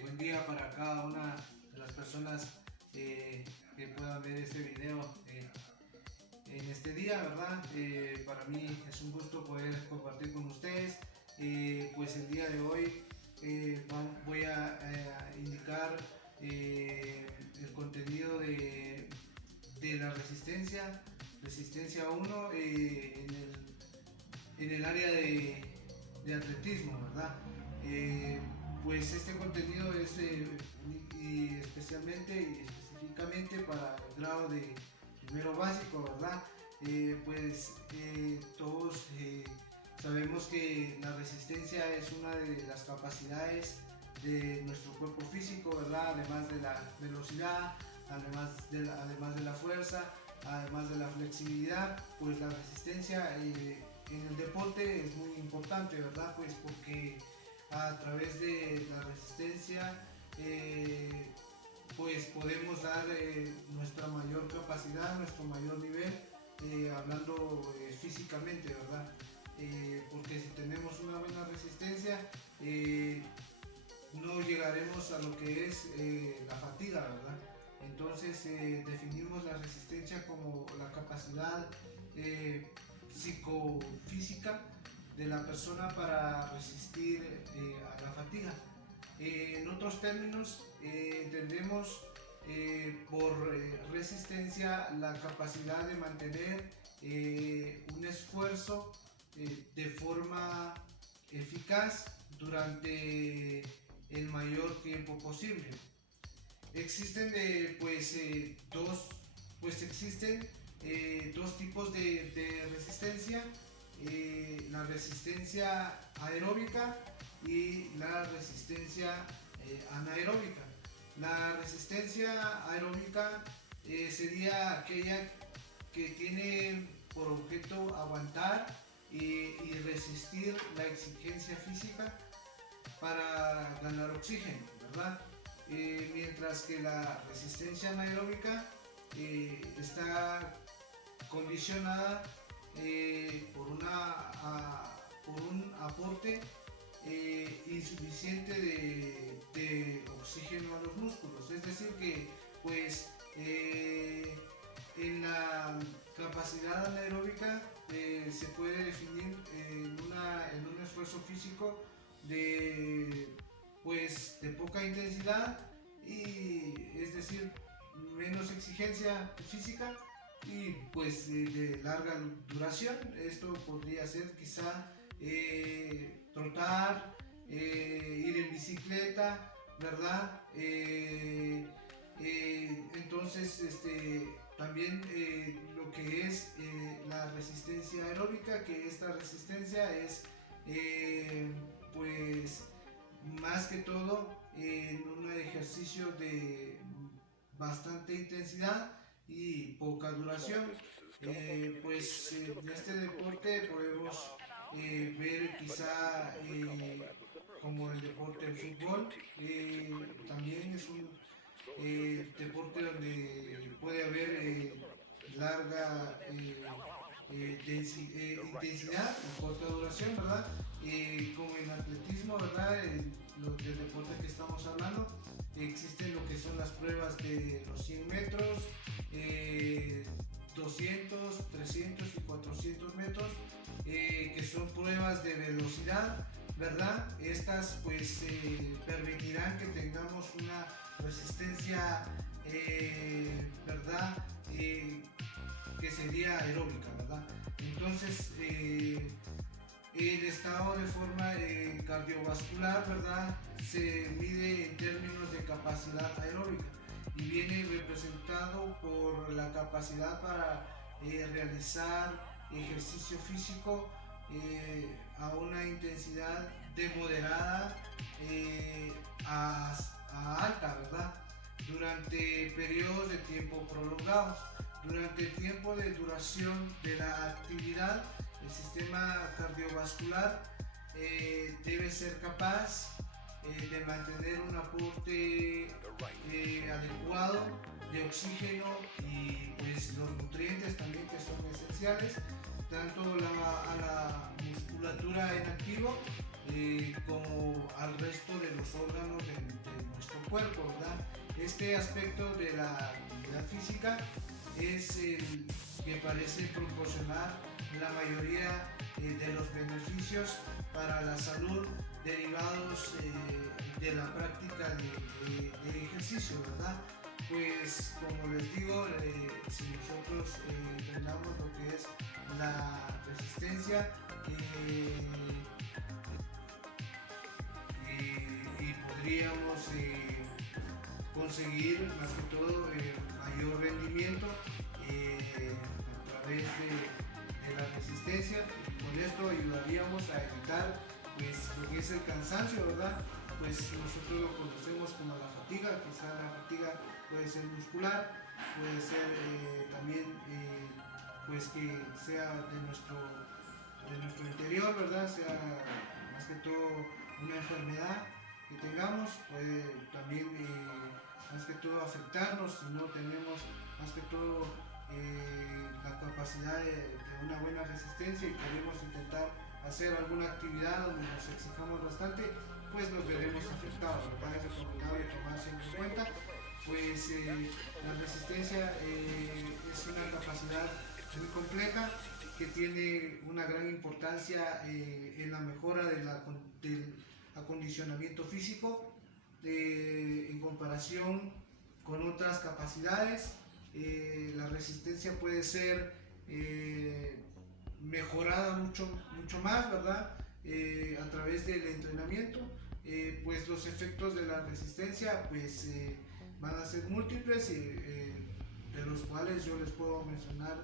Buen día para cada una de las personas que puedan ver este video en este día, ¿verdad? Para mí es un gusto poder compartir con ustedes. Pues el día de hoy voy a indicar el contenido de la resistencia 1 en el área de atletismo, ¿verdad? Pues este contenido es especialmente y específicamente para el grado de primero básico, ¿verdad? Todos sabemos que la resistencia es una de las capacidades de nuestro cuerpo físico, ¿verdad? Además de la velocidad, además de la fuerza, además de la flexibilidad, pues la resistencia en el deporte es muy importante, ¿verdad? Pues porque a través de la resistencia pues podemos dar nuestra mayor capacidad, nuestro mayor nivel, hablando físicamente, ¿verdad? Porque si tenemos una buena resistencia no llegaremos a lo que es la fatiga, ¿verdad? Entonces definimos la resistencia como la capacidad psicofísica de la persona para resistir a la fatiga. En otros términos, entendemos por resistencia la capacidad de mantener un esfuerzo de forma eficaz durante el mayor tiempo posible. Existen dos tipos de resistencia. La resistencia aeróbica y la resistencia anaeróbica. La resistencia aeróbica sería aquella que tiene por objeto aguantar y resistir la exigencia física para ganar oxígeno, ¿verdad? Mientras que la resistencia anaeróbica está condicionada por un aporte insuficiente de oxígeno a los músculos. Es decir que pues en la capacidad anaeróbica se puede definir en un esfuerzo físico de poca intensidad, y es decir menos exigencia física y pues de larga duración. Esto podría ser quizá trotar, ir en bicicleta, ¿verdad? Entonces también lo que es la resistencia aeróbica, que esta resistencia es pues más que todo en un ejercicio de bastante intensidad y poca duración. Pues en este deporte podemos ver quizá como el deporte del fútbol. También es un deporte donde puede haber larga intensidad y corta duración, ¿verdad? Como en atletismo, ¿verdad? Los del deporte que estamos hablando, existen lo que son las pruebas de los 100 metros, 200, 300 y 400 metros, que son pruebas de velocidad, ¿verdad? Estas pues permitirán que tengamos una resistencia, ¿verdad? Que sería aeróbica, ¿verdad? Entonces el estado de forma cardiovascular, ¿verdad? Se mide en términos de capacidad aeróbica y viene representado por la capacidad para realizar ejercicio físico a una intensidad de moderada a alta, ¿verdad? Durante periodos de tiempo prolongados. Durante el tiempo de duración de la actividad, el sistema cardiovascular debe ser capaz de mantener un aporte adecuado de oxígeno y pues los nutrientes también, que son esenciales tanto a la musculatura en activo como al resto de los órganos de nuestro cuerpo, ¿verdad? Este aspecto de la actividad física es el que parece proporcionar la mayoría de los beneficios para la salud derivados de la práctica de ejercicio, ¿verdad? Pues como les digo, si nosotros entrenamos lo que es la resistencia y podríamos conseguir más que todo mayor rendimiento a través de la resistencia. Con esto ayudaríamos a evitar pues lo que es el cansancio, ¿verdad? Pues nosotros lo conocemos como la fatiga. Quizá la fatiga puede ser muscular, puede ser también pues que sea de nuestro interior, ¿verdad? Sea más que todo una enfermedad que tengamos, puede también más que todo afectarnos si no tenemos más que todo la capacidad de una buena resistencia y queremos intentar hacer alguna actividad donde nos exijamos bastante, pues nos veremos afectados. Me parece recomendable tomarse en cuenta, pues la resistencia es una capacidad muy compleja que tiene una gran importancia en la mejora del acondicionamiento físico en comparación con otras capacidades. La resistencia puede ser mejorada mucho más, ¿verdad? A través del entrenamiento, pues los efectos de la resistencia pues van a ser múltiples, de los cuales yo les puedo mencionar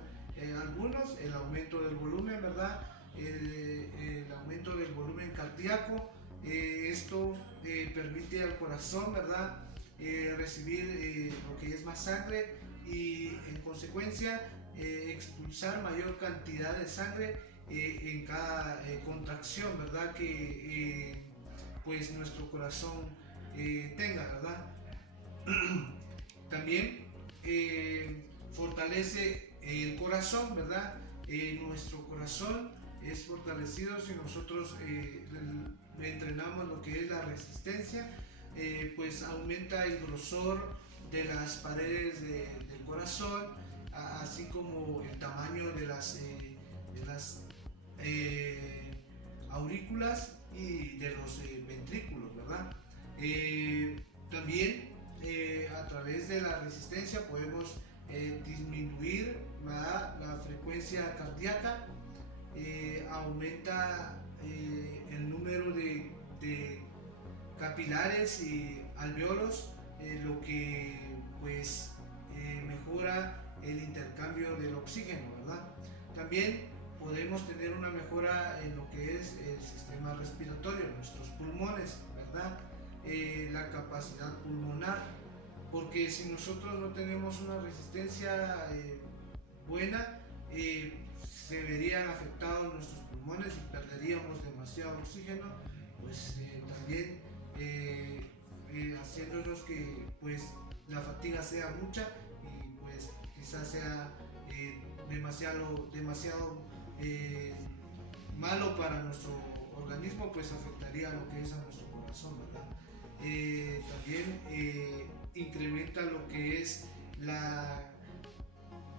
algunos: el aumento del volumen, ¿verdad? El aumento del volumen cardíaco. Esto permite al corazón, ¿verdad? Recibir lo que es más sangre y en consecuencia expulsar mayor cantidad de sangre en cada contracción, ¿verdad? Que pues nuestro corazón tenga, ¿verdad? También fortalece el corazón, ¿verdad? Nuestro corazón es fortalecido si nosotros entrenamos lo que es la resistencia, pues aumenta el grosor de las paredes del corazón, así como el tamaño de las aurículas y de los ventrículos, ¿verdad? También a través de la resistencia podemos disminuir la frecuencia cardíaca, aumenta el número de capilares y alvéolos, lo que pues mejora el intercambio del oxígeno, ¿verdad? También podemos tener una mejora en lo que es el sistema respiratorio, nuestros pulmones, ¿verdad? La capacidad pulmonar, porque si nosotros no tenemos una resistencia buena, se verían afectados nuestros pulmones y perderíamos demasiado oxígeno, pues también haciéndonos que pues la fatiga sea mucha y pues quizás sea demasiado malo para nuestro organismo, pues afectaría lo que es a nuestro corazón, ¿verdad? También incrementa lo que es la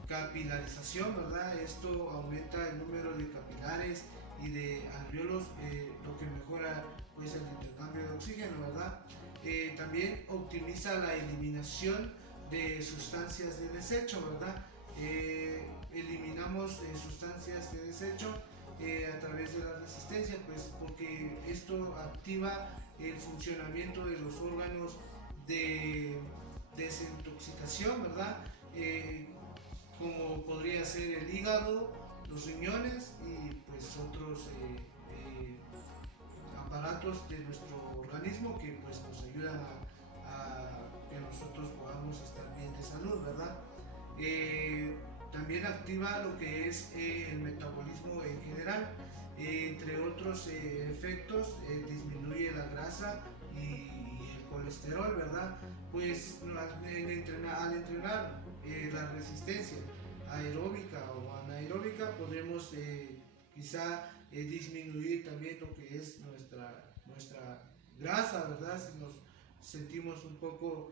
capilarización, ¿verdad? Esto aumenta el número de capilares y de alvéolos, lo que mejora pues el intercambio de oxígeno, ¿verdad? También optimiza la eliminación de sustancias de desecho, ¿verdad? Eliminamos sustancias de desecho a través de la resistencia, pues porque esto activa el funcionamiento de los órganos de desintoxicación, ¿verdad? Como podría ser el hígado, los riñones y pues otros aparatos de nuestro organismo que pues nos ayudan a que nosotros podamos estar bien de salud, ¿verdad? También activa lo que es el metabolismo en general, entre otros efectos, disminuye la grasa y el colesterol, ¿verdad? Pues al entrenar la resistencia aeróbica o anaeróbica podemos quizá disminuir también lo que es nuestra grasa, ¿verdad? Si nos sentimos un poco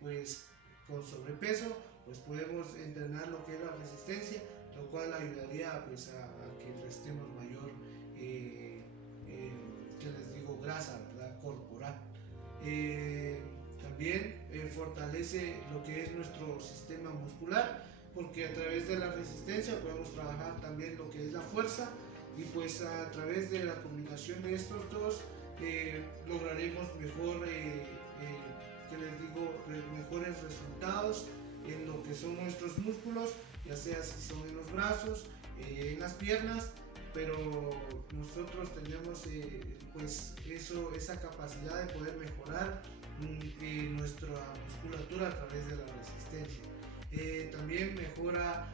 pues con sobrepeso, pues podemos entrenar lo que es la resistencia, lo cual ayudaría pues a que restemos mayor que les digo grasa, ¿verdad? Corporal. También fortalece lo que es nuestro sistema muscular, porque a través de la resistencia podemos trabajar también lo que es la fuerza, y pues a través de la combinación de estos dos lograremos mejor que les digo, mejores resultados en lo que son nuestros músculos, ya sea si son en los brazos, en las piernas, pero nosotros tenemos pues esa capacidad de poder mejorar nuestra musculatura a través de la resistencia. También mejora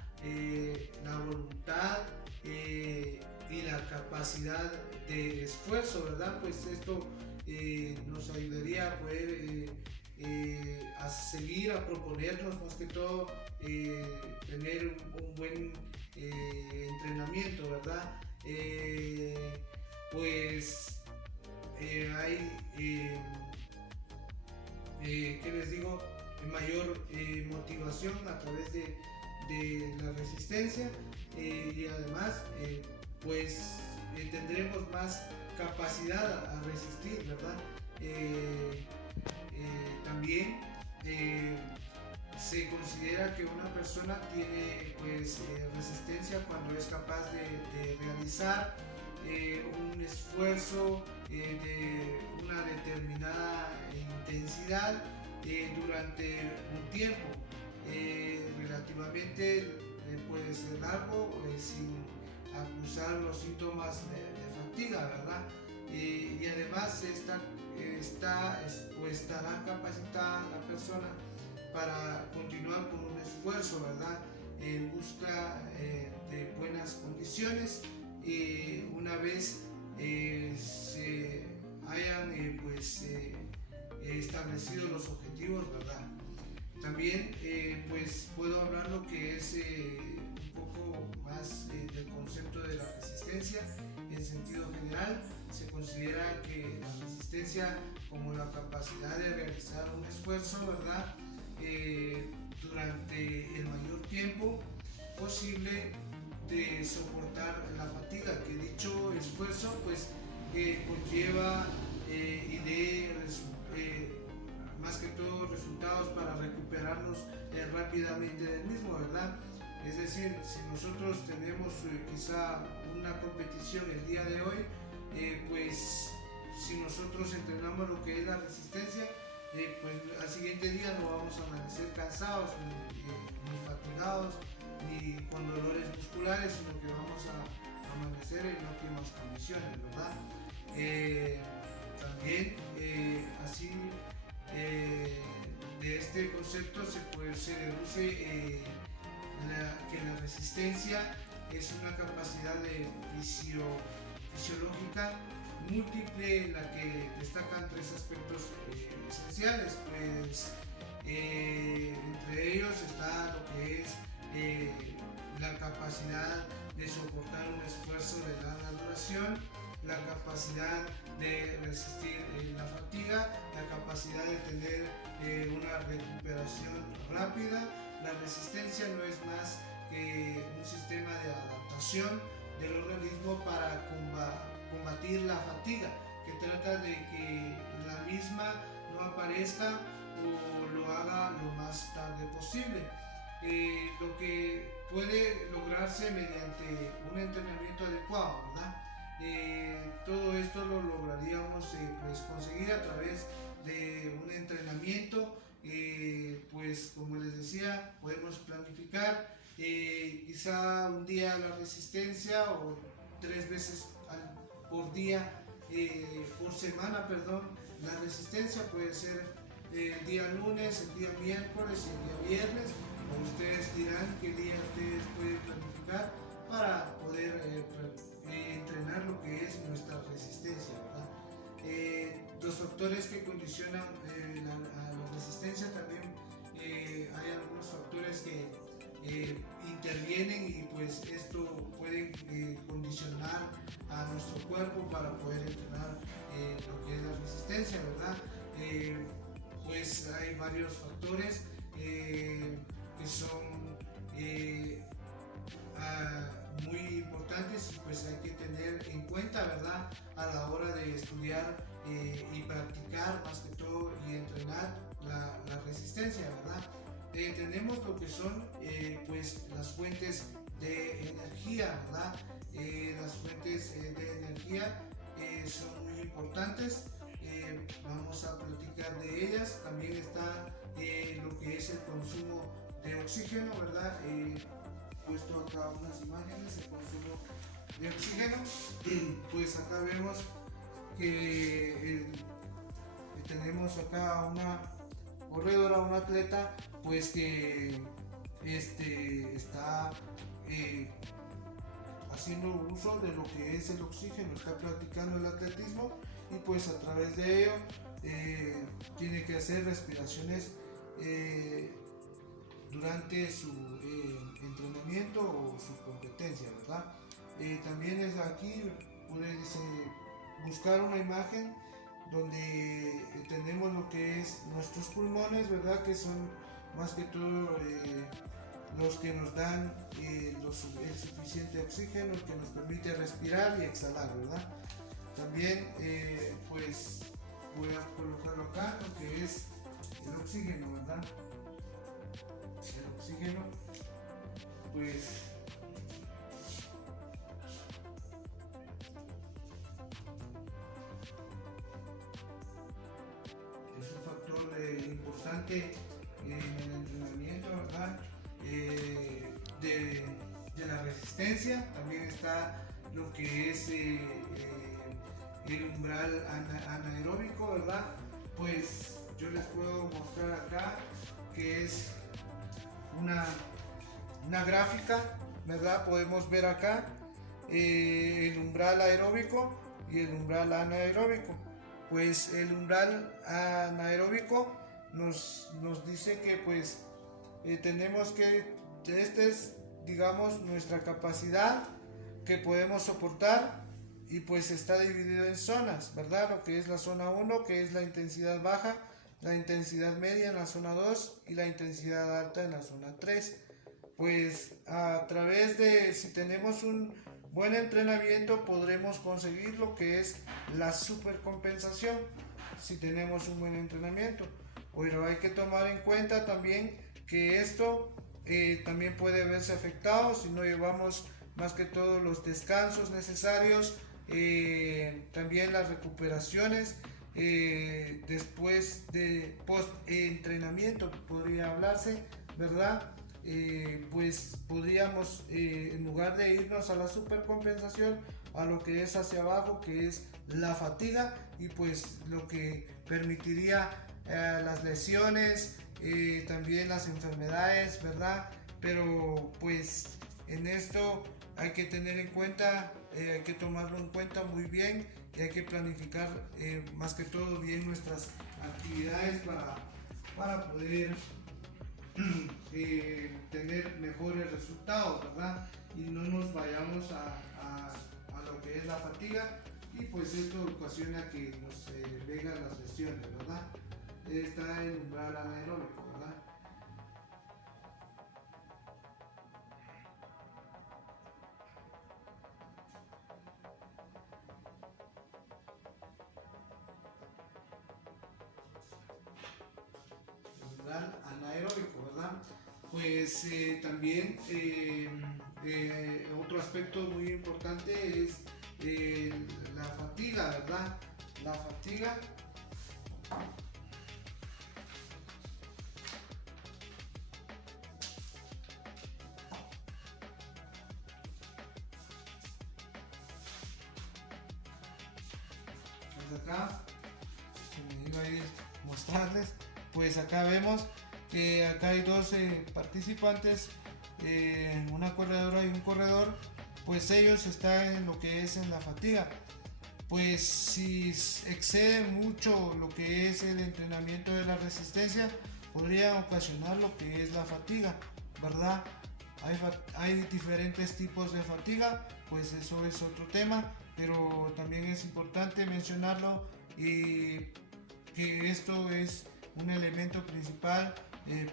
la voluntad y la capacidad de esfuerzo, ¿verdad? Pues esto nos ayudaría a poder a seguir, a proponernos más que todo tener un buen entrenamiento, ¿verdad? Pues hay ¿qué les digo? Mayor motivación a través de la resistencia, y además pues tendremos más capacidad a resistir, ¿verdad? También se considera que una persona tiene pues resistencia cuando es capaz de realizar un esfuerzo de una determinada intensidad durante un tiempo relativamente puede ser largo, sin acusar los síntomas de fatiga, ¿verdad? Y además estará capacitada la persona para continuar con un esfuerzo, ¿verdad? En busca de buenas condiciones, una vez se hayan establecido los objetivos, ¿verdad? También pues puedo hablar lo que es un poco más del concepto de la resistencia en sentido general. Se considera que la resistencia como la capacidad de realizar un esfuerzo, ¿verdad? Durante el mayor tiempo posible de soportar la fatiga, que dicho esfuerzo pues conlleva más que todo resultados para recuperarnos rápidamente del mismo, ¿verdad? Es decir, si nosotros tenemos quizá una competición el día de hoy, pues si nosotros entrenamos lo que es la resistencia, pues al siguiente día no vamos a amanecer cansados, ni fatigados, ni con dolores musculares, sino que vamos a amanecer en óptimas condiciones, ¿verdad? También así de este concepto se deduce que la resistencia es una capacidad fisiológica múltiple en la que destacan tres aspectos esenciales, pues entre ellos está lo que es la capacidad de soportar un esfuerzo de larga duración, la capacidad de resistir la fatiga, la capacidad de tener una recuperación rápida. La resistencia no es más que un sistema de adaptación del organismo para combatir la fatiga, que trata de que la misma no aparezca o lo haga lo más tarde posible. Lo que puede lograrse mediante un entrenamiento adecuado, ¿verdad? Todo esto lo lograríamos pues conseguir a través de un entrenamiento, pues como les decía, podemos planificar quizá un día la resistencia o 3 veces por semana, la resistencia puede ser el día lunes, el día miércoles y el día viernes, o ustedes dirán qué día ustedes pueden planificar para poder entrenar lo que es nuestra resistencia, ¿verdad? Los factores que condicionan a la resistencia también hay algunos factores que intervienen y pues esto puede condicionar a nuestro cuerpo para poder entrenar lo que es la resistencia, ¿verdad? Pues hay varios factores que son muy importantes y pues hay que tener en cuenta, ¿verdad? A la hora de estudiar y practicar más que todo y entrenar la resistencia, ¿verdad? Tenemos lo que son pues las fuentes de energía, ¿verdad? Las fuentes de energía son muy importantes. Vamos a platicar de ellas. También está lo que es el consumo de oxígeno, ¿verdad? Puesto acá unas imágenes, el consumo de oxígeno. Pues acá vemos que tenemos acá una corredora, un atleta, pues que está haciendo uso de lo que es el oxígeno, está practicando el atletismo y pues a través de ello tiene que hacer respiraciones durante su entrenamiento o su competencia, ¿verdad? También es aquí, puedes buscar una imagen donde tenemos lo que es nuestros pulmones, ¿verdad? Que son más que todo los que nos dan el suficiente oxígeno, que nos permite respirar y exhalar, ¿verdad? También pues voy a colocarlo acá, lo que es el oxígeno, ¿verdad? El oxígeno, pues es un factor importante en el entrenamiento, ¿verdad? De la resistencia. También está lo que es el umbral anaeróbico, ¿verdad? Pues yo les puedo mostrar acá que es una gráfica, ¿verdad? Podemos ver acá el umbral aeróbico y el umbral anaeróbico. Pues el umbral anaeróbico nos dice que pues tenemos que, esta es, digamos, nuestra capacidad que podemos soportar y pues está dividido en zonas, ¿verdad? Lo que es la zona 1, que es la intensidad baja, la intensidad media en la zona 2 y la intensidad alta en la zona 3. Pues a través de, si tenemos un buen entrenamiento, podremos conseguir lo que es la supercompensación, si tenemos un buen entrenamiento. Pero hay que tomar en cuenta también que esto también puede verse afectado si no llevamos más que todo los descansos necesarios, también las recuperaciones después de post entrenamiento podría hablarse, ¿verdad? Pues podríamos en lugar de irnos a la supercompensación, a lo que es hacia abajo, que es la fatiga, y pues lo que permitiría las lesiones, también las enfermedades, ¿verdad? Pero pues en esto hay que tener en cuenta, hay que tomarlo en cuenta muy bien y hay que planificar más que todo bien nuestras actividades para poder tener mejores resultados, ¿verdad? Y no nos vayamos a lo que es la fatiga y pues esto ocasiona que nos vengan las lesiones, ¿verdad? Está el umbral anaeróbico, ¿verdad? El umbral anaeróbico, ¿verdad? Pues también otro aspecto muy importante es la fatiga, ¿verdad? La fatiga acá, que me iba a ir mostrarles, pues acá vemos que acá hay dos participantes, una corredora y un corredor, pues ellos están en lo que es en la fatiga. Pues si excede mucho lo que es el entrenamiento de la resistencia, podría ocasionar lo que es la fatiga, ¿verdad? hay diferentes tipos de fatiga, pues eso es otro tema, pero también es importante mencionarlo y que esto es un elemento principal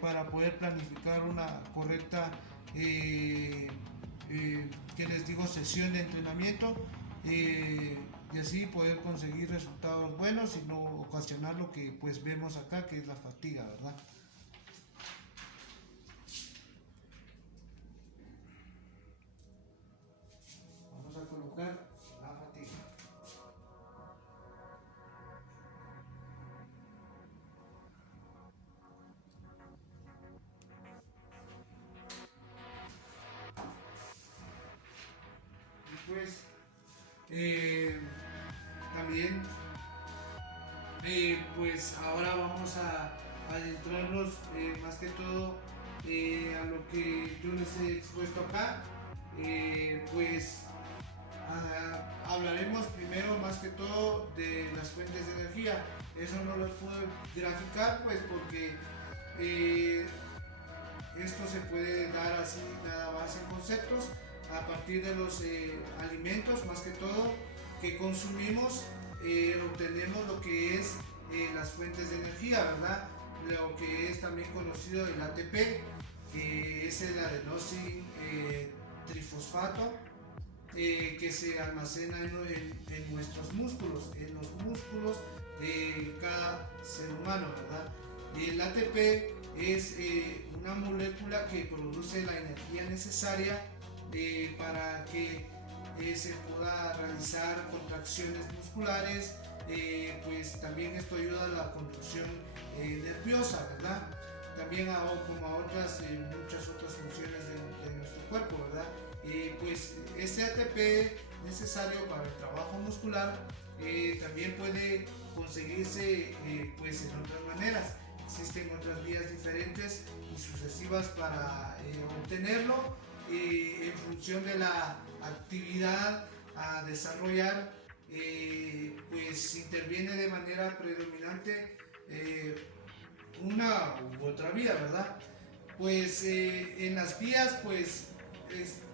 para poder planificar una correcta que les digo sesión de entrenamiento y así poder conseguir resultados buenos y no ocasionar lo que pues vemos acá, que es la fatiga, ¿verdad? Vamos a colocar la fatiga. Y pues también pues ahora vamos a adentrarnos más que todo a lo que yo les he expuesto acá. Pues hablaremos primero más que todo de las fuentes de energía. Eso no lo puedo graficar pues porque esto se puede dar así nada más en conceptos a partir de los alimentos más que todo que consumimos. Obtenemos lo que es las fuentes de energía, ¿verdad? Lo que es también conocido el ATP, que es el adenosín trifosfato, que se almacena en nuestros músculos, en los músculos de cada ser humano, ¿verdad? Y el ATP es una molécula que produce la energía necesaria para que se pueda realizar contracciones musculares, pues también esto ayuda a la conducción nerviosa, ¿verdad? También como a muchas otras funciones de nuestro cuerpo, ¿verdad? Pues este ATP necesario para el trabajo muscular también puede conseguirse pues en otras maneras. Existen otras vías diferentes y sucesivas para obtenerlo en función de la actividad a desarrollar, pues interviene de manera predominante una u otra vía, ¿verdad? Pues en las vías pues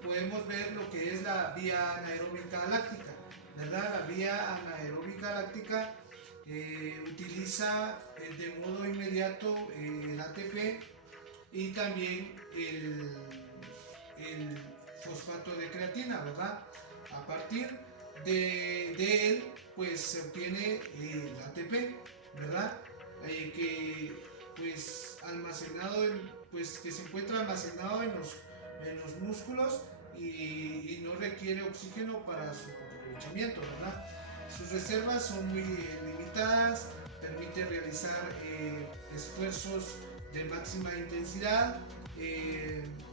podemos ver lo que es la vía anaeróbica láctica, ¿verdad? La vía anaeróbica láctica utiliza de modo inmediato el ATP y también el fosfato de creatina, ¿verdad? A partir de él pues se obtiene el ATP, ¿verdad? Que pues almacenado pues que se encuentra almacenado en los músculos y no requiere oxígeno para su aprovechamiento, ¿verdad? Sus reservas son muy limitadas, permite realizar esfuerzos de máxima intensidad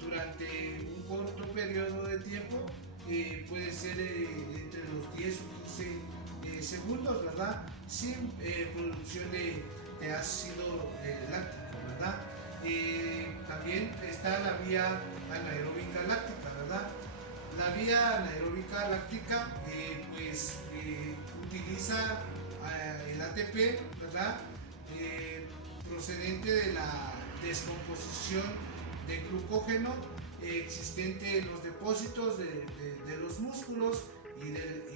durante un corto periodo de tiempo, puede ser entre los 10 o 15 segundos, ¿verdad? Sin producción de ácido láctico, ¿verdad? También está la vía anaeróbica láctica, ¿verdad? La vía anaeróbica láctica pues utiliza el ATP, ¿verdad? Procedente de la descomposición de glucógeno existente en los depósitos de los músculos y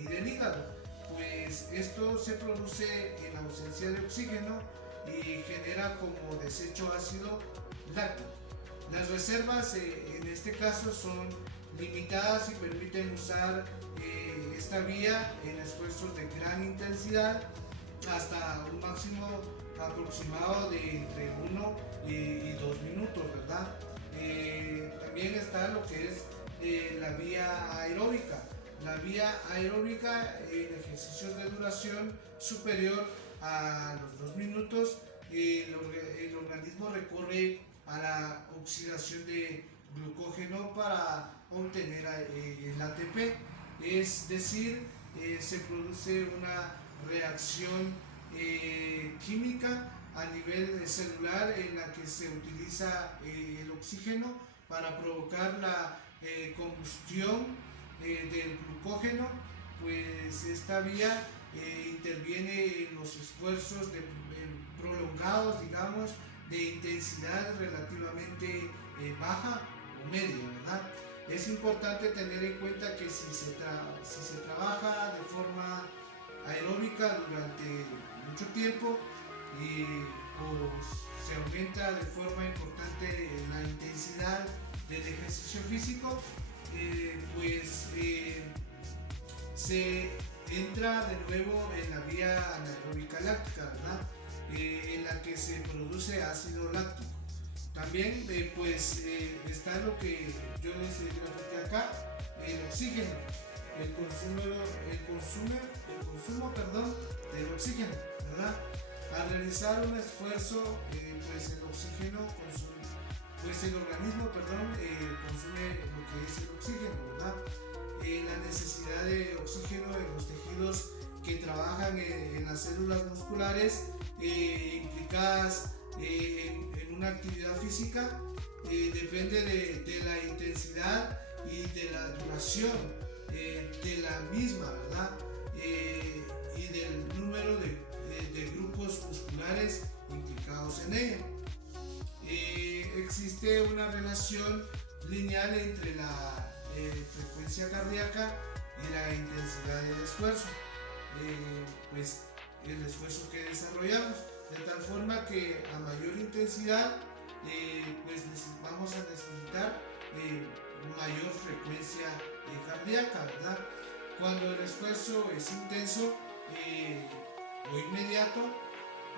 del hígado. Pues esto se produce en ausencia de oxígeno y genera como desecho ácido láctico. Las reservas en este caso son limitadas y permiten usar esta vía en esfuerzos de gran intensidad hasta un máximo aproximado de entre 1 y 2 minutos, ¿verdad? También está lo que es la vía aeróbica. La vía aeróbica en ejercicios de duración superior a los 2 minutos, el organismo recurre a la oxidación de glucógeno para obtener el ATP, es decir, se produce una reacción química a nivel celular en la que se utiliza el oxígeno para provocar la combustión del glucógeno. Pues esta vía interviene en los esfuerzos prolongados, digamos, de intensidad relativamente baja media, ¿verdad? Es importante tener en cuenta que si se trabaja de forma aeróbica durante mucho tiempo o se aumenta de forma importante la intensidad del ejercicio físico, se entra de nuevo en la vía anaeróbica láctica, ¿verdad? En la que se produce ácido láctico. También está lo que yo les grafiqué acá, el oxígeno, el consumo del oxígeno, ¿verdad? Al realizar un esfuerzo, el oxígeno el organismo, consume lo que es el oxígeno, ¿verdad? La necesidad de oxígeno en los tejidos que trabajan en las células musculares implicadas en una actividad física depende de la intensidad y de la duración de la misma, ¿verdad? Y del número de grupos musculares implicados en ella. Existe una relación lineal entre la frecuencia cardíaca y la intensidad del esfuerzo, el esfuerzo que desarrollamos, de tal forma que a mayor intensidad vamos a necesitar mayor frecuencia cardíaca, ¿verdad? Cuando el esfuerzo es intenso o inmediato,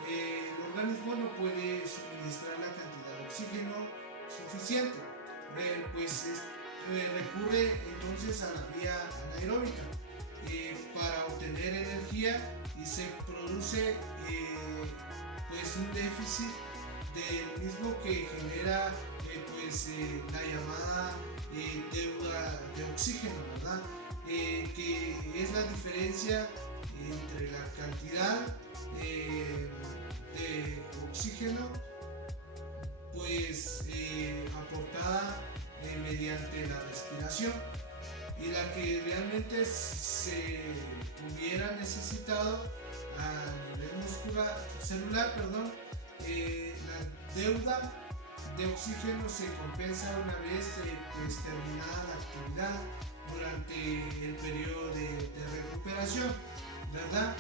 el organismo no puede suministrar la cantidad de oxígeno suficiente, recurre entonces a la vía anaeróbica para obtener energía y se produce un déficit del mismo que genera la llamada deuda de oxígeno, ¿verdad? Que es la diferencia entre la cantidad de oxígeno aportada mediante la respiración y la que realmente se hubiera necesitado a nivel celular, la deuda de oxígeno se compensa una vez terminada la actividad durante el periodo de recuperación, ¿verdad?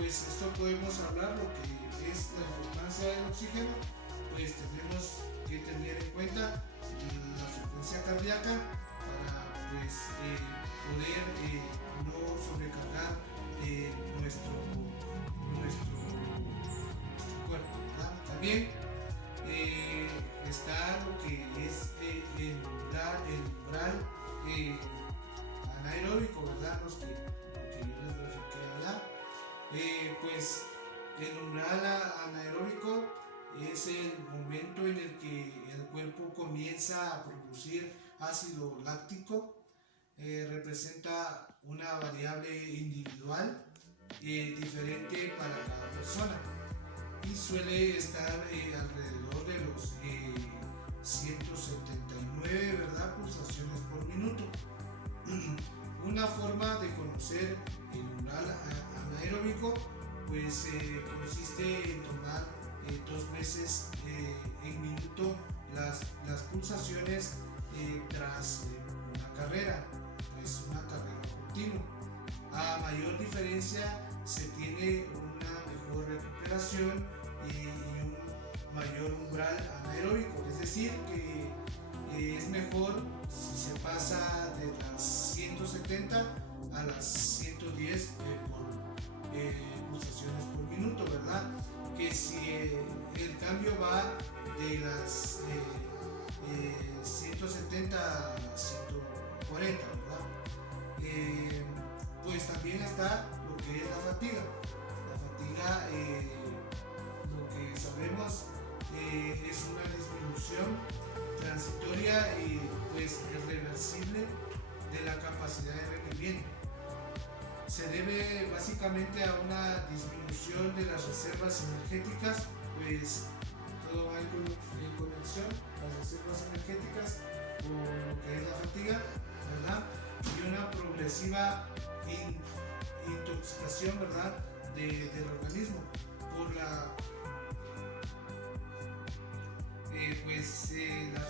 Esto podemos hablar lo que es la importancia del oxígeno, tenemos que tener en cuenta la frecuencia cardíaca para poder no sobrecargar nuestro cuerpo, ¿verdad? También está lo que es el umbral anaeróbico, ¿verdad? Lo que yo les grafiqué allá. El umbral anaeróbico es el momento en el que el cuerpo comienza a producir ácido láctico. Representa una variable individual diferente para cada persona y suele estar alrededor de los 179, ¿verdad?, pulsaciones por minuto. Una forma de conocer el umbral anaeróbico consiste en tomar 2 veces en minuto las pulsaciones tras una carrera continua. A mayor diferencia se tiene una mejor recuperación y un mayor umbral anaeróbico, es decir que es mejor si se pasa de las 170 a las 110 pulsaciones por minuto, ¿verdad? Que si el cambio va de las 170 a las 140, ¿verdad? También está lo que es la fatiga. La fatiga, lo que sabemos, es una disminución transitoria y irreversible de la capacidad de rendimiento. Se debe básicamente a una disminución de las reservas energéticas, todo va en conexión, las reservas energéticas con lo que es la fatiga, ¿verdad? Y una progresiva intoxicación, ¿verdad?, del organismo por las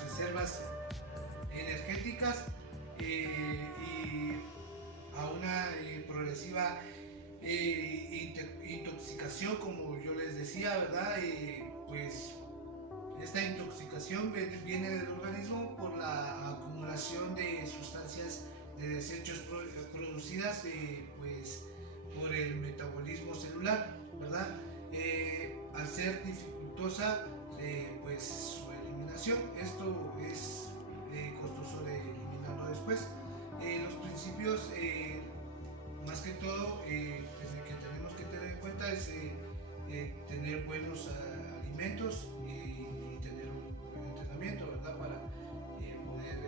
reservas energéticas y a una progresiva intoxicación, como yo les decía, ¿verdad? Pues esta intoxicación viene del organismo por la acumulación de sustancias de desechos producidas pues, por el metabolismo celular, ¿verdad? Al ser dificultosa pues, su eliminación, esto es costoso de eliminarlo después. Los principios, más que todo, que tenemos que tener en cuenta es tener buenos alimentos y tener un buen entrenamiento, ¿verdad? Para poder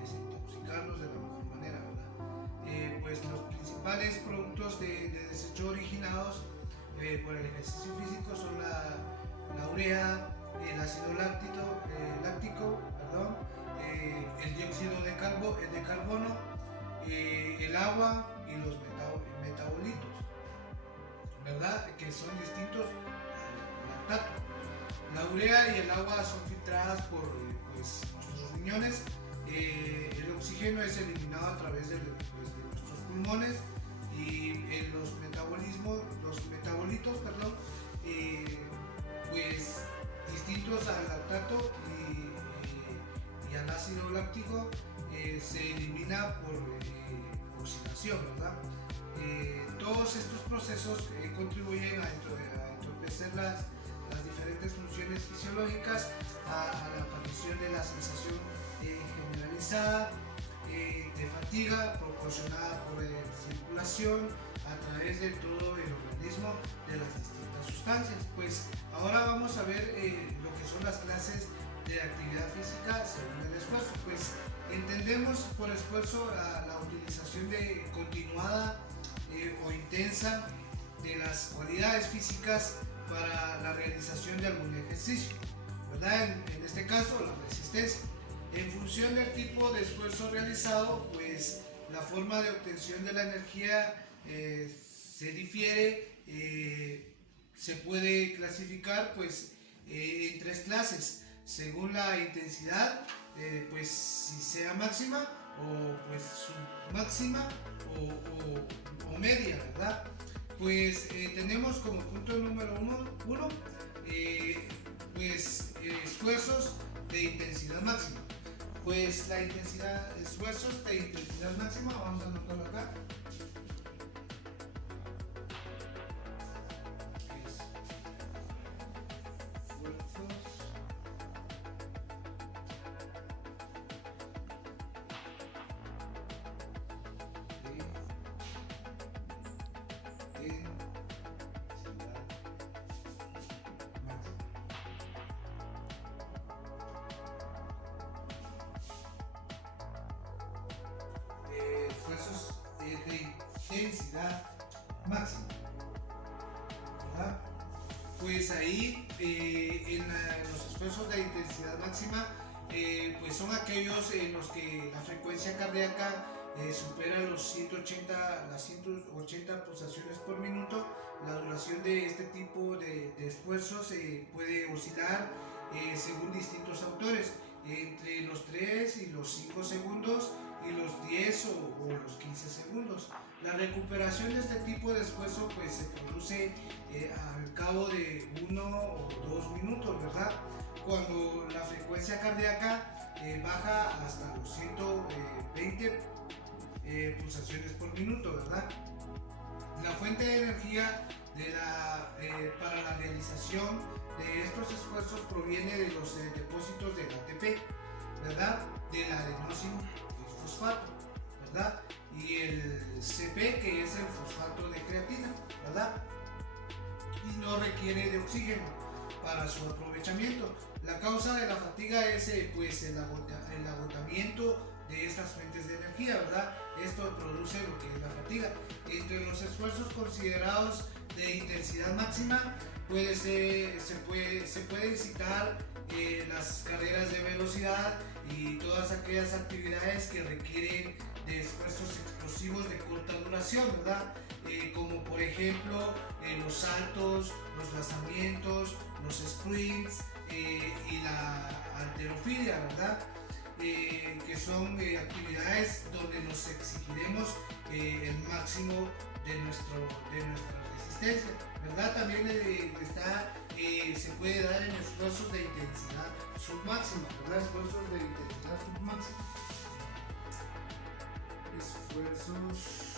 desintoxicarnos de la mejor manera, ¿verdad? Pues los principales productos de desecho originados por el ejercicio físico son la urea, el ácido láctico, perdón, el dióxido de carbono, el agua y los metabolitos, ¿verdad? Que son distintos al lactato. La urea y el agua son filtradas por pues, nuestros riñones. El oxígeno es eliminado a través de nuestros pulmones y los metabolitos, perdón, pues distintos al lactato y al ácido láctico se elimina por oxidación, ¿verdad? Todos estos procesos contribuyen a entorpecer las diferentes funciones fisiológicas, a la aparición de la sensación generalizada de fatiga proporcionada por circulación a través de todo el organismo de las distintas sustancias. Pues ahora vamos a ver lo que son las clases de actividad física según el esfuerzo. Pues entendemos por esfuerzo la utilización continuada o intensa de las cualidades físicas para la realización de algún ejercicio, ¿verdad? En este caso, la resistencia. En función del tipo de esfuerzo realizado, pues la forma de obtención de la energía se difiere, se puede clasificar pues en tres clases, según la intensidad, pues si sea máxima o pues submáxima o media, ¿verdad? Pues tenemos como punto número uno pues esfuerzos de intensidad máxima. Pues la intensidad, esfuerzos de intensidad máxima, vamos a anotarlo acá. Esfuerzos de intensidad máxima, ¿verdad? Pues ahí en los esfuerzos de intensidad máxima pues son aquellos en los que la frecuencia cardíaca supera las 180 pulsaciones por minuto. La duración de este tipo de esfuerzos puede oscilar según distintos autores entre los 3 y los 5 segundos y los 10 o los 15 segundos. La recuperación de este tipo de esfuerzo pues se produce al cabo de 1 o 2 minutos, ¿verdad? Cuando la frecuencia cardíaca baja hasta los 120 pulsaciones por minuto, ¿verdad? La fuente de energía para la realización de estos esfuerzos proviene de los depósitos del ATP, ¿verdad? Del adenosín fosfato, ¿verdad? Y el CP, que es el fosfato de creatina, ¿verdad? Y no requiere de oxígeno para su aprovechamiento. La causa de la fatiga es pues el agotamiento de estas fuentes de energía, ¿verdad? Esto produce lo que es la fatiga. Entre los esfuerzos considerados de intensidad máxima se pueden citar las carreras de velocidad y todas aquellas actividades que requieren de esfuerzos explosivos de corta duración, ¿verdad? Como por ejemplo los saltos, los lanzamientos, los sprints y la halterofilia, ¿verdad? que son actividades donde nos exigiremos el máximo de nuestra resistencia, ¿verdad? También se puede dar en esfuerzos de intensidad submáxima, ¿verdad? Esfuerzos de intensidad submáxima. Esfuerzos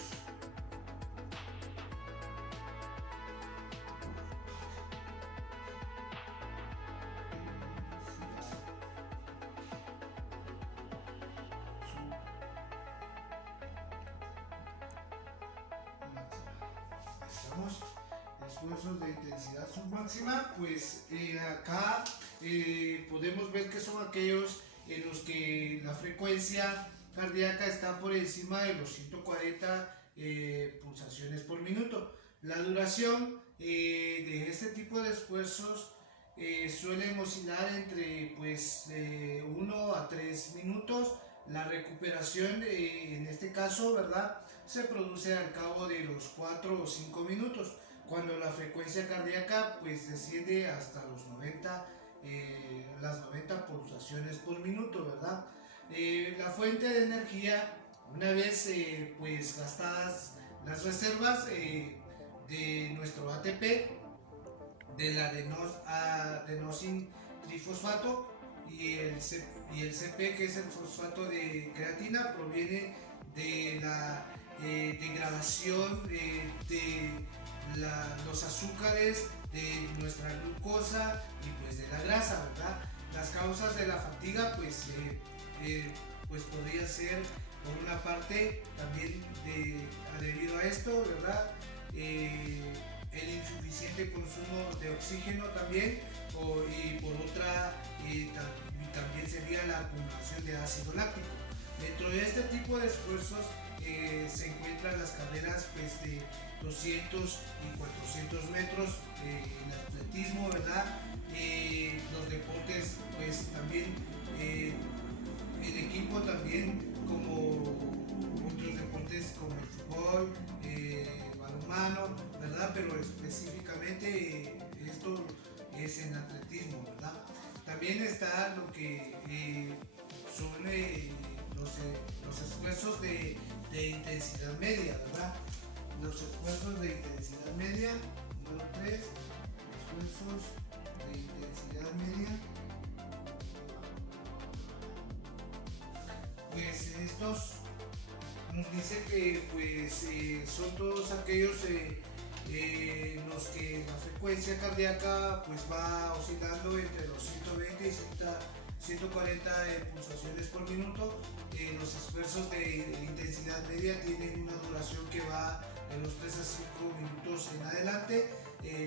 esfuerzos de intensidad submáxima, pues acá podemos ver que son aquellos en los que la frecuencia cardíaca está por encima de los 140 pulsaciones por minuto. La duración de este tipo de esfuerzos suelen oscilar entre 1 a 3 minutos. La recuperación en este caso, ¿verdad?, se produce al cabo de los 4 o 5 minutos, cuando la frecuencia cardíaca pues desciende hasta las 90 pulsaciones por minuto, ¿verdad? La fuente de energía, una vez pues gastadas las reservas de nuestro ATP, de la adenosin trifosfato y el CP, que es el fosfato de creatina, proviene de la degradación de los azúcares, de nuestra glucosa y pues de la grasa, ¿verdad? Las causas de la fatiga pues podría ser por una parte también debido a esto, ¿verdad? El insuficiente consumo de oxígeno también, y por otra también sería la acumulación de ácido láctico. Dentro de este tipo de esfuerzos se encuentran las carreras pues, de 200 y 400 metros en atletismo, ¿verdad? Los deportes pues también en equipo también, como otros deportes como el fútbol, balonmano, ¿verdad? Pero específicamente esto es en atletismo, ¿verdad? También está lo que son los esfuerzos de intensidad media, ¿verdad? Los esfuerzos de intensidad media, número 3, esfuerzos de intensidad media. Pues estos nos dice que pues son todos aquellos los que la frecuencia cardíaca pues va oscilando entre los 120 y 140 pulsaciones por minuto. Los esfuerzos de intensidad media tienen una duración que va de los 3 a 5 minutos en adelante.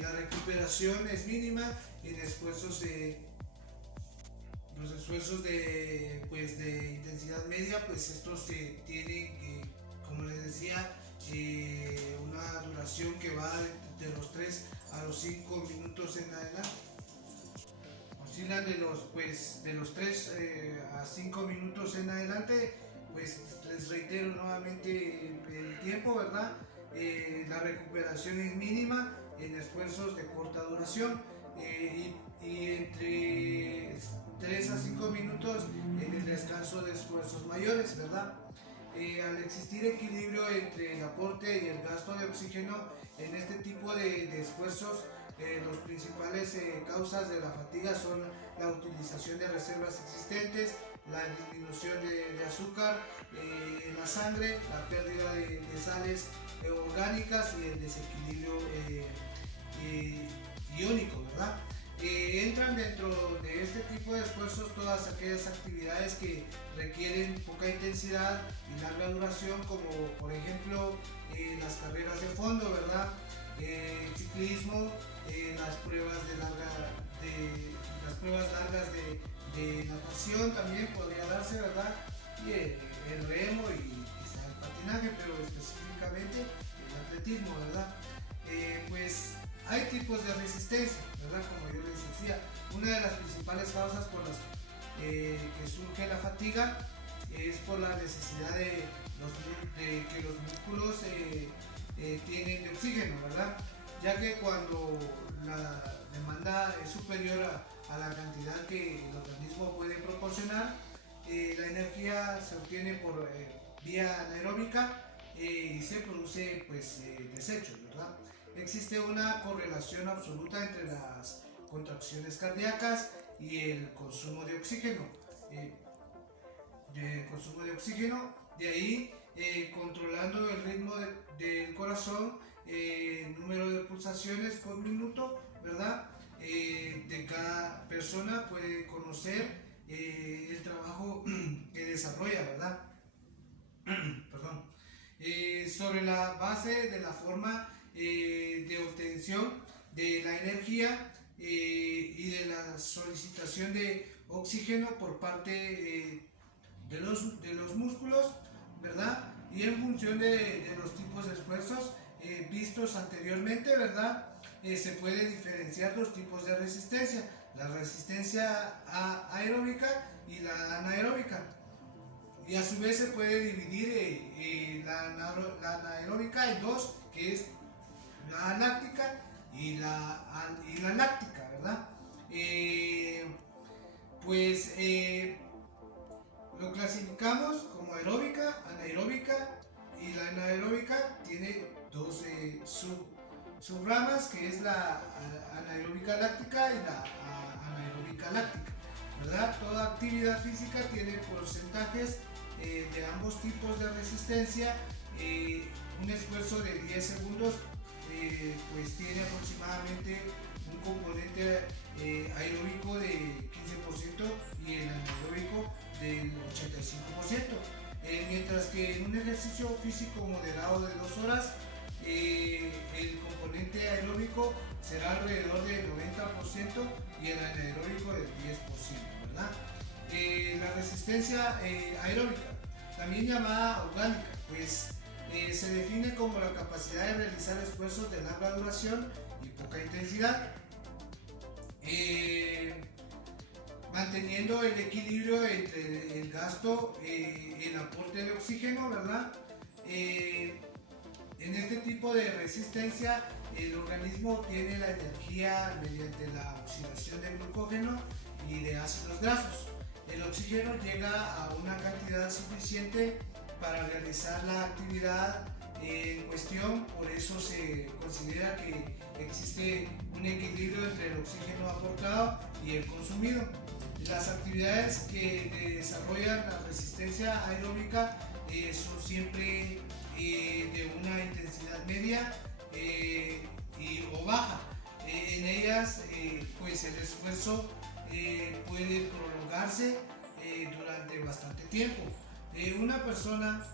La recuperación es mínima en los esfuerzos de intensidad media, pues estos tienen, como les decía, una duración que va de los 3 a los 5 minutos en adelante. Oscilan de los 3 a 5 minutos en adelante. Pues les reitero nuevamente el tiempo, ¿verdad? La recuperación es mínima en esfuerzos de corta duración, y entre 3 a 5 minutos en el descanso de esfuerzos mayores, ¿verdad? Al existir equilibrio entre el aporte y el gasto de oxígeno en este tipo de esfuerzos, los principales causas de la fatiga son la utilización de reservas existentes, la disminución de azúcar en la sangre, la pérdida de sales orgánicas y el desequilibrio iónico, ¿verdad? Entran dentro de este tipo de esfuerzos todas aquellas actividades que requieren poca intensidad y larga duración, como por ejemplo las carreras de fondo, ¿verdad? El ciclismo, las pruebas largas de natación también podría darse, ¿verdad? Y el remo y quizá el patinaje, pero específicamente el atletismo, ¿verdad? Pues hay tipos de resistencia, ¿verdad? Como yo les decía, una de las principales causas por las que surge la fatiga es por la necesidad de que los músculos tienen de oxígeno, ¿verdad? Ya que cuando la demanda es superior a la cantidad que el organismo puede proporcionar, la energía se obtiene por vía anaeróbica y se produce pues desechos, ¿verdad? Existe una correlación absoluta entre las contracciones cardíacas y el consumo de oxígeno. De ahí controlando el ritmo del corazón, número de pulsaciones por minuto, ¿verdad? De cada persona puede conocer el trabajo que desarrolla, ¿verdad? Perdón. Sobre la base de la forma de obtención de la energía y de la solicitación de oxígeno por parte de los músculos, ¿verdad? Y en función de los tipos de esfuerzos vistos anteriormente, ¿verdad? Se puede diferenciar los tipos de resistencia, la resistencia aeróbica y la anaeróbica. Y a su vez se puede dividir la anaeróbica en dos, que es la láctica y la láctica, ¿verdad? Lo clasificamos como aeróbica, anaeróbica, y la anaeróbica tiene dos subramas, que es la anaeróbica láctica y la anaeróbica láctica, ¿verdad? Toda actividad física tiene porcentajes de ambos tipos de resistencia. Un esfuerzo de 10 segundos pues tiene aproximadamente un componente aeróbico de 15% y el anaeróbico del 85%, mientras que en un ejercicio físico moderado de 2 horas el componente aeróbico será alrededor del 90% y el anaeróbico del 10%, ¿verdad? La resistencia aeróbica, también llamada orgánica, pues se define como la capacidad de realizar esfuerzos de larga duración y poca intensidad, manteniendo el equilibrio entre el gasto y el aporte de oxígeno, ¿verdad? En este tipo de resistencia, el organismo obtiene la energía mediante la oxidación de glucógeno y de ácidos grasos. El oxígeno llega a una cantidad suficiente para realizar la actividad en cuestión, por eso se considera que existe un equilibrio entre el oxígeno aportado y el consumido. Las actividades que desarrollan la resistencia aeróbica son siempre de una intensidad media o baja. En ellas pues el esfuerzo puede prolongarse durante bastante tiempo. Una persona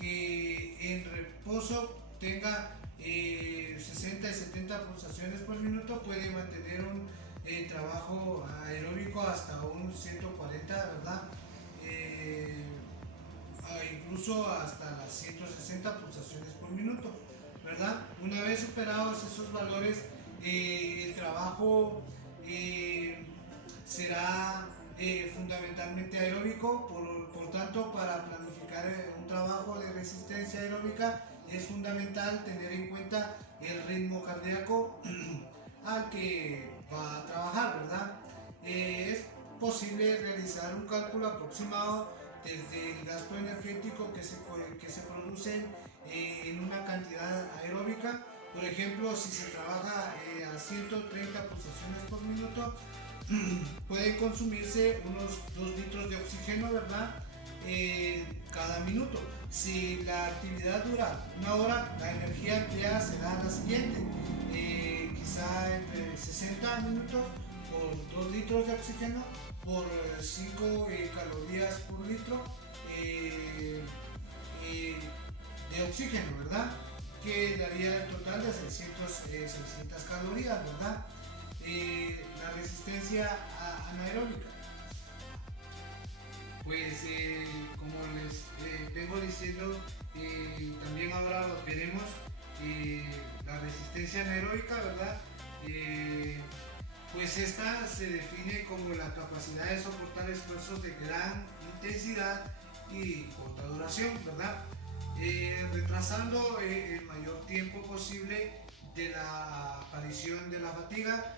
que en reposo tenga 60 y 70 pulsaciones por minuto puede mantener un trabajo aeróbico hasta un 140, ¿verdad? Incluso hasta las 160 pulsaciones por minuto, ¿verdad? Una vez superados esos valores, el trabajo será fundamentalmente aeróbico. Por tanto, para planificar un trabajo de resistencia aeróbica es fundamental tener en cuenta el ritmo cardíaco al que va a trabajar, ¿verdad? Es posible realizar un cálculo aproximado desde el gasto energético que se produce en una cantidad aeróbica. Por ejemplo, si se trabaja a 130 pulsaciones por minuto, pueden consumirse unos 2 litros de oxígeno, ¿verdad? Cada minuto. Si la actividad dura 1 hora, la energía empleada será la siguiente: quizá entre 60 minutos por 2 litros de oxígeno por 5 calorías por litro de oxígeno, ¿verdad? Que daría el total de 600 calorías, ¿verdad? La resistencia anaeróbica, pues como les vengo diciendo, también ahora veremos la resistencia anaeróbica, ¿verdad? Pues esta se define como la capacidad de soportar esfuerzos de gran intensidad y corta duración, ¿verdad? Retrasando el mayor tiempo posible de la aparición de la fatiga,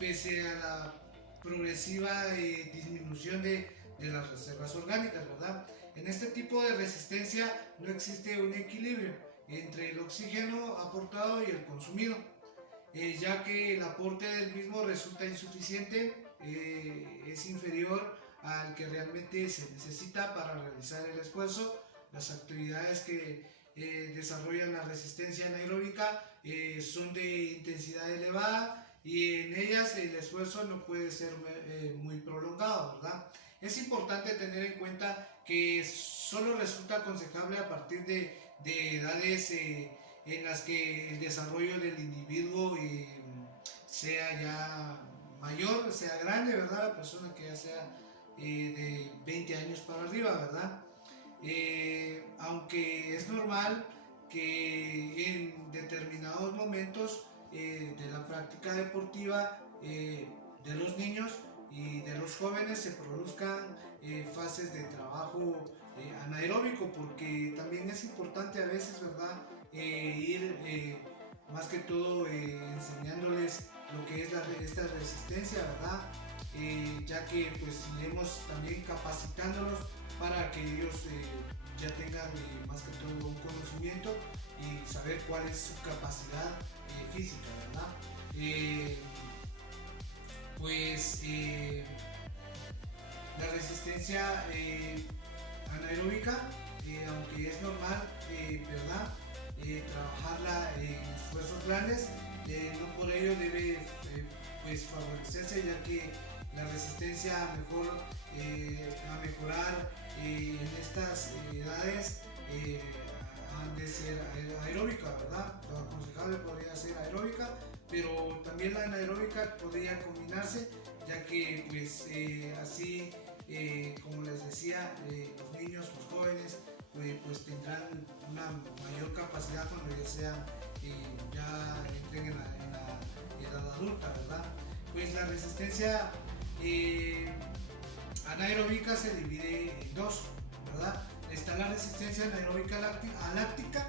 pese a la progresiva disminución de de las reservas orgánicas, ¿verdad? En este tipo de resistencia no existe un equilibrio entre el oxígeno aportado y el consumido, ya que el aporte del mismo resulta insuficiente, es inferior al que realmente se necesita para realizar el esfuerzo. Las actividades que desarrollan la resistencia anaeróbica son de intensidad elevada y en ellas el esfuerzo no puede ser muy prolongado, ¿verdad? Es importante tener en cuenta que solo resulta aconsejable a partir de edades en las que el desarrollo del individuo sea ya mayor, sea grande, ¿verdad? La persona que ya sea de 20 años para arriba, ¿verdad? Aunque es normal que en determinados momentos de la práctica deportiva de los niños y de los jóvenes se produzcan fases de trabajo anaeróbico, porque también es importante a veces, ¿verdad? Ir más que todo enseñándoles lo que es esta resistencia, ¿verdad? Ya que pues iremos también capacitándolos para que ellos ya tengan más que todo un conocimiento y saber cuál es su capacidad física, ¿verdad? Pues la resistencia anaeróbica, aunque es normal, ¿verdad? Trabajarla en esfuerzos grandes, no por ello debe pues favorecerse, ya que la resistencia a mejorar en estas edades han de ser aeróbica, ¿verdad? Lo aconsejable podría ser aeróbica, pero también la anaeróbica podría combinarse, ya que pues así como les decía, los niños, los jóvenes pues tendrán una mayor capacidad cuando ya sean ya entren en la edad adulta, ¿verdad? Pues la resistencia anaeróbica se divide en dos, ¿verdad? Está la resistencia anaeróbica aláctica.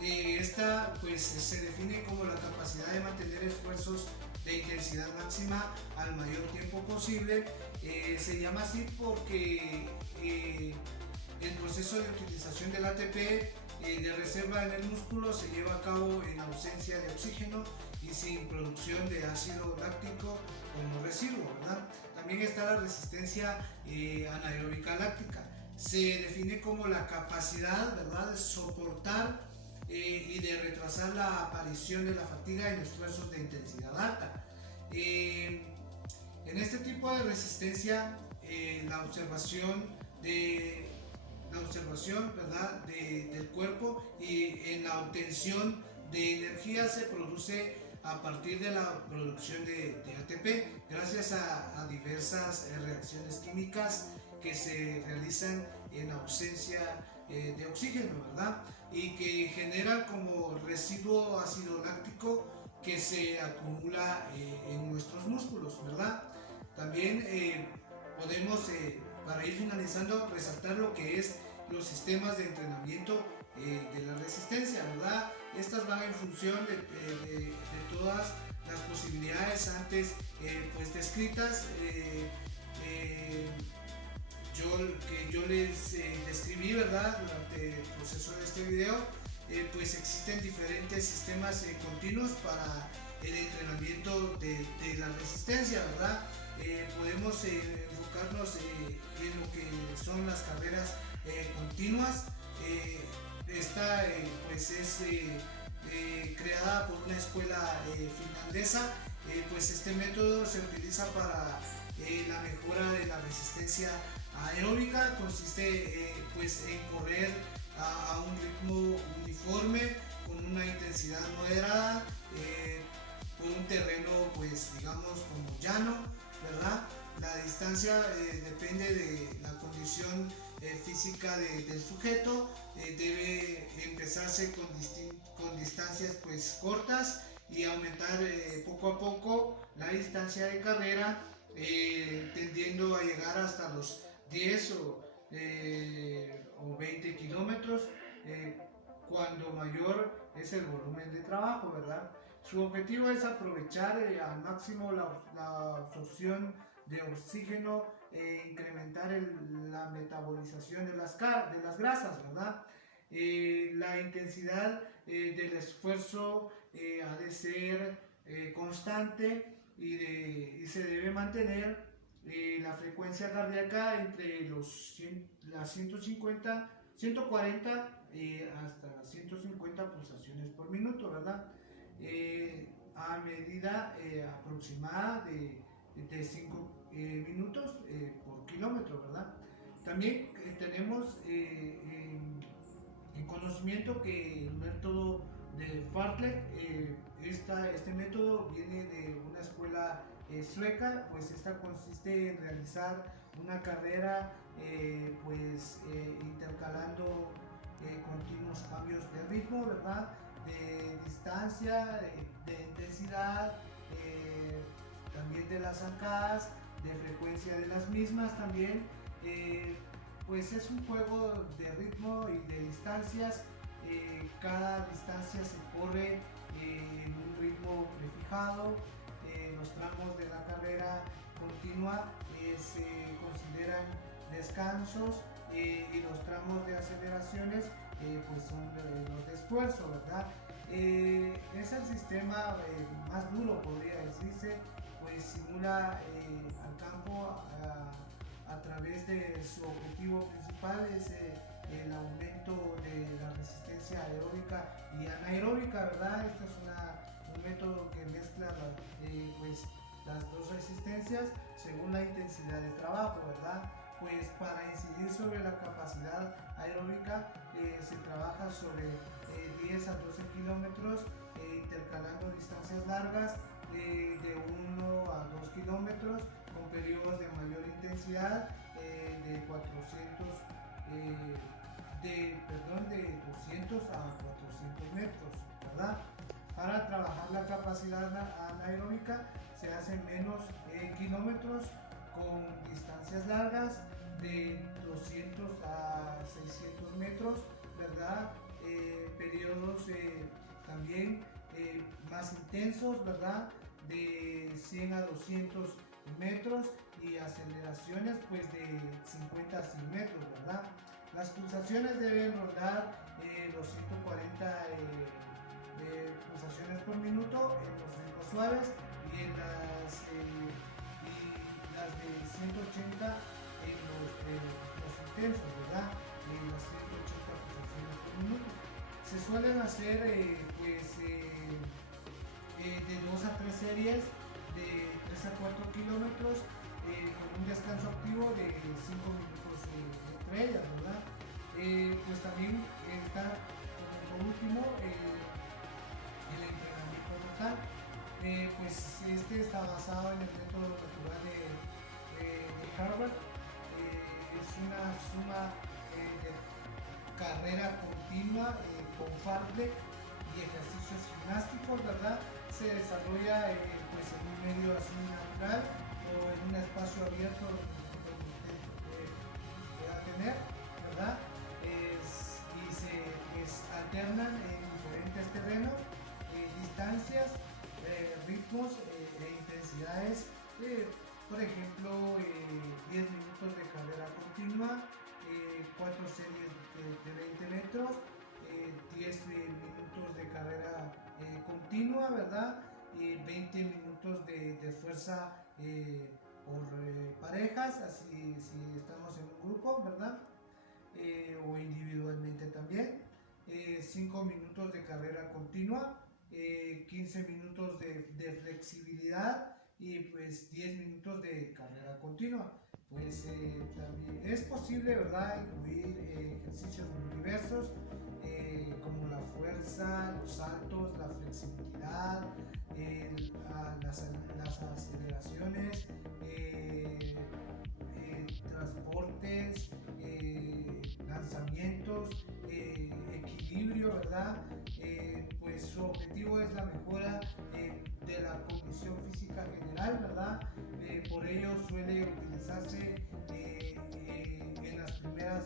Esta pues se define como la capacidad de mantener esfuerzos de intensidad máxima al mayor tiempo posible. Se llama así porque el proceso de utilización del ATP de reserva en el músculo se lleva a cabo en ausencia de oxígeno y sin producción de ácido láctico como residuo, ¿verdad? También está la resistencia anaeróbica láctica. Se define como la capacidad, ¿verdad?, de soportar y de retrasar la aparición de la fatiga en esfuerzos de intensidad alta. En este tipo de resistencia, la observación, ¿verdad?, del cuerpo y en la obtención de energía se produce a partir de la producción de ATP, gracias a diversas reacciones químicas que se realizan en ausencia de oxígeno, ¿verdad? Y que generan como residuo ácido láctico que se acumula en nuestros músculos, ¿verdad? También podemos, para ir finalizando, resaltar lo que es los sistemas de entrenamiento de la resistencia, ¿verdad? Estas van en función de todas las posibilidades antes pues descritas, que yo les describí, ¿verdad?, durante el proceso de este video. Pues existen diferentes sistemas continuos para el entrenamiento de la resistencia, ¿verdad? Podemos enfocarnos en lo que son las carreras continuas. Esta pues es creada por una escuela finlandesa. Pues este método se utiliza para la mejora de la resistencia aeróbica. Consiste pues en correr a un ritmo uniforme con una intensidad moderada por un terreno pues digamos como llano, ¿verdad? La distancia depende de la condición física del sujeto. Debe empezarse con distancias pues cortas y aumentar poco a poco la distancia de carrera, tendiendo a llegar hasta los 10 o 20 kilómetros cuando mayor es el volumen de trabajo, ¿verdad? Su objetivo es aprovechar al máximo la absorción de oxígeno incrementar la metabolización de las grasas, ¿verdad? La intensidad del esfuerzo ha de ser constante y se debe mantener la frecuencia cardíaca entre las 140 hasta las 150 pulsaciones por minuto, ¿verdad? A medida aproximada de 5 minutos por kilómetro, ¿verdad? También tenemos en conocimiento que el método de Fartlek, este método viene de una escuela sueca, pues esta consiste en realizar una carrera intercalando continuos cambios de ritmo, ¿verdad? De distancia, de intensidad, también de las zancadas, de frecuencia de las mismas también. Pues es un juego de ritmo y de distancias. Cada distancia se corre en un ritmo prefijado. Los tramos de la carrera continua se consideran descansos y los tramos de aceleraciones pues son los de esfuerzo, ¿verdad? Es el sistema más duro, podría decirse, pues simula al campo a través de su objetivo principal, es el aumento de la resistencia aeróbica y anaeróbica, ¿verdad? Este es un método que mezcla pues las dos resistencias según la intensidad de trabajo, ¿verdad? Pues para incidir sobre la capacidad aeróbica se trabaja sobre 10 a 12 kilómetros intercalando distancias largas de 1 a 2 kilómetros con periodos de mayor intensidad de 200 a 400 metros, ¿verdad? Para trabajar la capacidad anaeróbica se hacen menos kilómetros con distancias largas de 200 a 600 metros, ¿verdad? Periodos también más intensos, ¿verdad? De 100 a 200 metros y aceleraciones pues de 50 a 100 metros, ¿verdad? Las pulsaciones deben rondar los 140 pulsaciones por minuto en los ritmos suaves y las de 180 en los intensos, ¿verdad? En las 180 pulsaciones por minuto. Se suelen hacer de 2 a 3 series de 3 a 4 kilómetros con un descanso activo de 5 minutos entre ellas, ¿verdad? Pues también está, por último, el entrenamiento local. Pues este está basado en el método natural de Harvard. Es una suma de carrera continua con Fartlek y ejercicios gimnásticos, ¿verdad? Se desarrolla pues en un medio así natural o en un espacio abierto donde usted pueda tener, ¿verdad? Y se pues, alternan en diferentes terrenos, distancias, ritmos e intensidades. Por ejemplo, 10 minutos de carrera continua, 4 series de 20 metros, 10 minutos de carrera continua, ¿verdad? 20 minutos de fuerza por parejas, así si estamos en un grupo, ¿verdad? O individualmente también. 5 minutos de carrera continua, 15 minutos de flexibilidad y pues 10 minutos de carrera continua. Pues también es posible, ¿verdad?, incluir ejercicios muy diversos como la fuerza, los saltos, la flexibilidad, las aceleraciones, transportes, lanzamientos, equilibrio, ¿verdad? Pues su objetivo es la mejora de la condición física general, ¿verdad? Por ello suele utilizarse en las primeras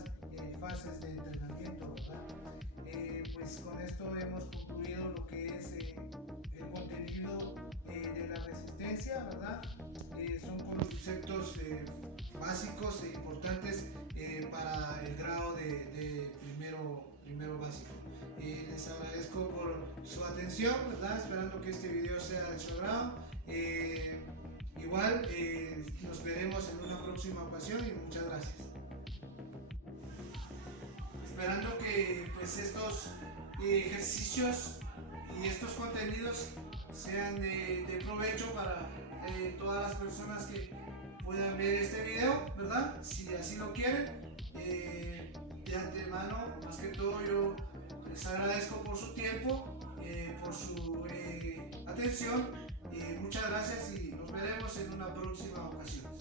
fases de entrenamiento, ¿verdad? Pues con esto hemos concluido lo que es el contenido de la resistencia, ¿verdad? Son conceptos básicos e importantes para el grado de primero básico. Les agradezco por su atención, ¿verdad? Esperando que este video sea de su agrado. Igual nos veremos en una próxima ocasión y muchas gracias. Esperando que pues estos ejercicios y estos contenidos sean de provecho para todas las personas que puedan ver este video, ¿verdad? Si así lo quieren. De antemano, más que todo, yo les agradezco por su tiempo, por su atención. Muchas gracias y nos veremos en una próxima ocasión.